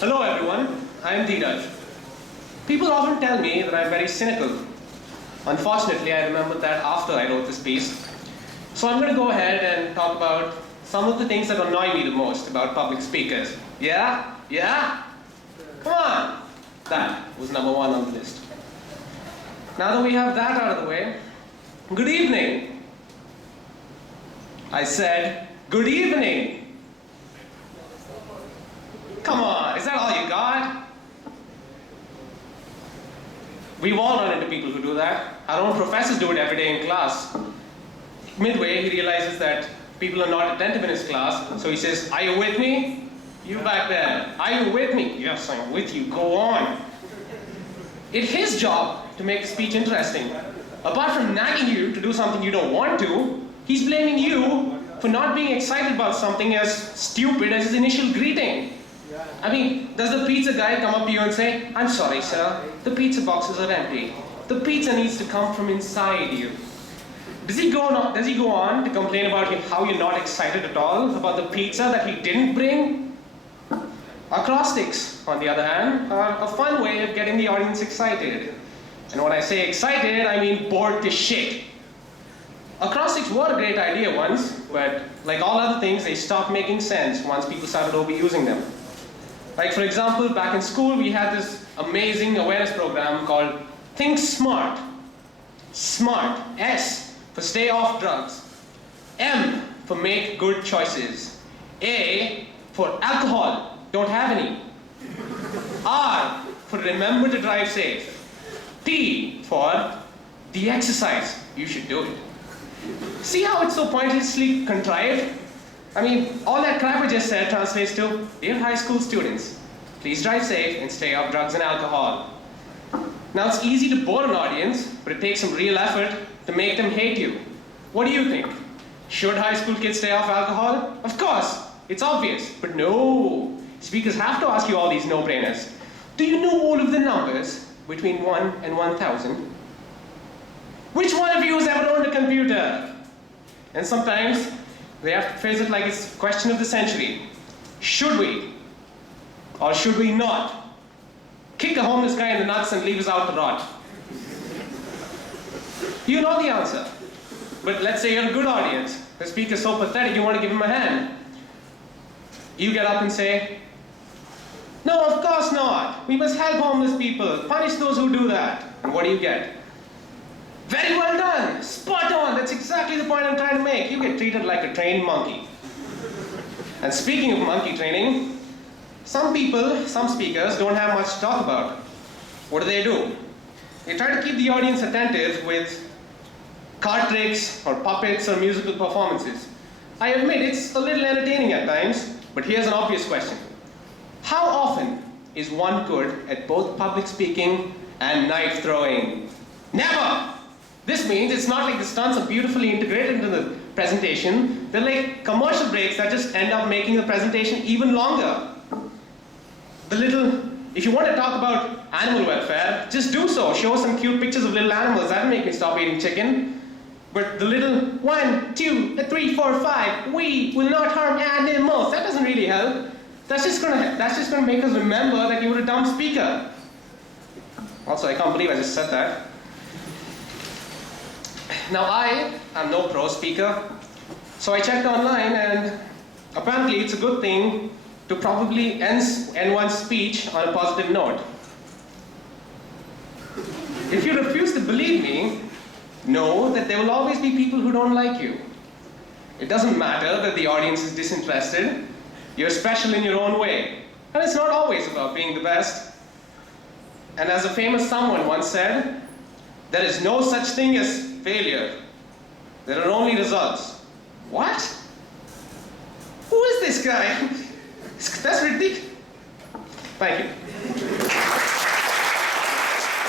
Hello everyone, I am Dheeraj. People often tell me that I am very cynical. Unfortunately, I remembered that after I wrote this piece. So I'm going to go ahead and talk about some of the things that annoy me the most about public speakers. Yeah? Yeah? Come on! That was number one on the list. Now that we have that out of the way, good evening. I said, good evening. Come on, is that all you got? We've all run into people who do that. Our own professors do it every day in class. Midway, he realizes that people are not attentive in his class, so he says, are you with me? You back there, are you with me? Yes, I'm with you, go on. It's his job to make the speech interesting. Apart from nagging you to do something you don't want to, he's blaming you for not being excited about something as stupid as his initial greeting. I mean, does the pizza guy come up to you and say, I'm sorry, sir, the pizza boxes are empty. The pizza needs to come from inside you. Does he go on to complain about how you're not excited at all about the pizza that he didn't bring? Acrostics, on the other hand, are a fun way of getting the audience excited. And when I say excited, I mean bored to shit. Acrostics were a great idea once, but like all other things, they stopped making sense once people started overusing them. Like, for example, back in school, we had this amazing awareness program called Think Smart. SMART, S for stay off drugs. M for make good choices. A for alcohol, don't have any. R for remember to drive safe. T for the exercise, you should do it. See how it's so pointlessly contrived? I mean, all that crap I just said translates to, dear high school students, please drive safe and stay off drugs and alcohol. Now it's easy to bore an audience, but it takes some real effort to make them hate you. What do you think? Should high school kids stay off alcohol? Of course, it's obvious, but no. Speakers have to ask you all these no-brainers. Do you know all of the numbers between 1 and 1,000? Which one of you has ever owned a computer? And sometimes, they have to phrase it like it's a question of the century. Should we? Or should we not? Kick a homeless guy in the nuts and leave us out to rot. You know the answer. But let's say you're a good audience. The speaker's so pathetic you want to give him a hand. You get up and say, no, of course not. We must help homeless people. Punish those who do that. And what do you get? Very well done! Spot on! That's exactly the point I'm trying to make. You get treated like a trained monkey. And speaking of monkey training, some speakers don't have much to talk about. What do? They try to keep the audience attentive with card tricks or puppets or musical performances. I admit it's a little entertaining at times, but here's an obvious question. How often is one good at both public speaking and knife throwing? Never! This means it's not like the stunts are beautifully integrated into the presentation. They're like commercial breaks that just end up making the presentation even longer. If you want to talk about animal welfare, just do so. Show some cute pictures of little animals. That'll make me stop eating chicken. But the little 1, 2, 3, 4, 5, we will not harm animals. That doesn't really help. That's just gonna make us remember that you were a dumb speaker. Also, I can't believe I just said that. Now I am no pro speaker, so I checked online and apparently it's a good thing to probably end one's speech on a positive note. If you refuse to believe me, know that there will always be people who don't like you. It doesn't matter that the audience is disinterested. You're special in your own way. And it's not always about being the best. And as a famous someone once said, there is no such thing as failure. There are only results. What? Who is this guy? That's ridiculous. Thank you.